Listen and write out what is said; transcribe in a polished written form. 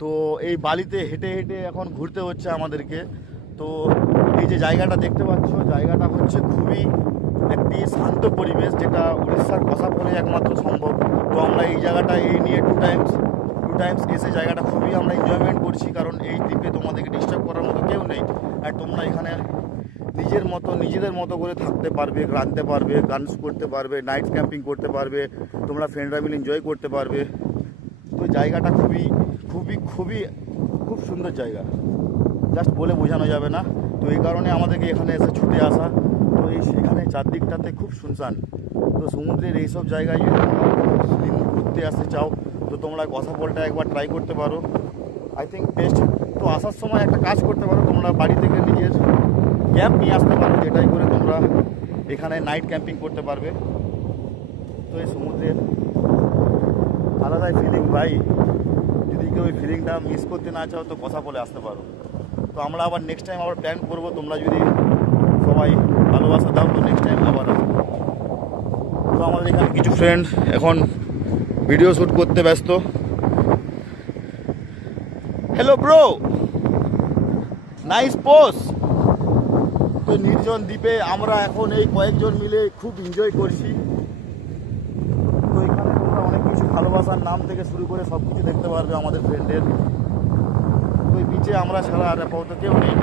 তো এই বালিতে হেঁটে হেঁটে এখন ঘুরতে হচ্ছে আমাদেরকে। তো এই যে জায়গাটা দেখতে পাচ্ছ, জায়গাটা হচ্ছে খুবই একটি শান্ত পরিবেশ, যেটা উড়িষ্যার কসাফলে একমাত্র সম্ভব। তো আমরা এই জায়গাটা এই নিয়ে টু টাইমস এসে জায়গাটা খুবই আমরা এনজয়মেন্ট করছি, কারণ এই দ্বীপে তোমাদেরকে ডিস্টার্ব করার মতো কেউ নেই। আর তোমরা এখানে নিজেদের মতো করে থাকতে পারবে, রাঁধতে পারবে, গান করতে পারবে, নাইট ক্যাম্পিং করতে পারবে, তোমরা ফ্রেন্ডরা মিলে এনজয় করতে পারবে। তো জায়গাটা খুব সুন্দর জায়গা, জাস্ট বলে বোঝানো যাবে না। তো এই কারণে আমাদেরকে এখানে এসে ছুটে আসা। তো সেখানে চারদিকটাতে খুব শুনশান। তো সমুদ্রের এইসব জায়গায় যদি দিন ঘুরতে আসতে চাও, তো তোমরা কসাফলটা একবার ট্রাই করতে পারো, আই থিঙ্ক বেস্ট। তো আসার সময় একটা কাজ করতে পারো, তোমরা বাড়ি থেকে নিজের ক্যাম্প নিয়ে আসতে পারো, যেটাই করে তোমরা এখানে নাইট ক্যাম্পিং করতে পারবে। তো এই সমুদ্রের আলাদাই ফিলিং ভাই, যদি কেউ ওই ফিলিংটা মিস করতে না চাও তো কসাফলে আসতে পারো। তো আমরা আবার নেক্সট টাইম আবার প্ল্যান করবো, তোমরা যদি সবাই ভালোবাসা দাও তো নেক্সট টাইম আবার আসবো। তো আমাদের এখানে কিছু ফ্রেন্ড এখন ভিডিও শ্যুট করতে ব্যস্ত। Hello bro, nice post. তো নির্জন দ্বীপে আমরা এখন এই কয়েকজন মিলে খুব এনজয় করছি। তো এখানে তোমরা অনেক কিছু ভালোবাসার নাম থেকে শুরু করে সব কিছু দেখতে পারবে আমাদের ফ্রেন্ডের। তো এই বিচে আমরা ছাড়া আর আপাতত কেউ নেই।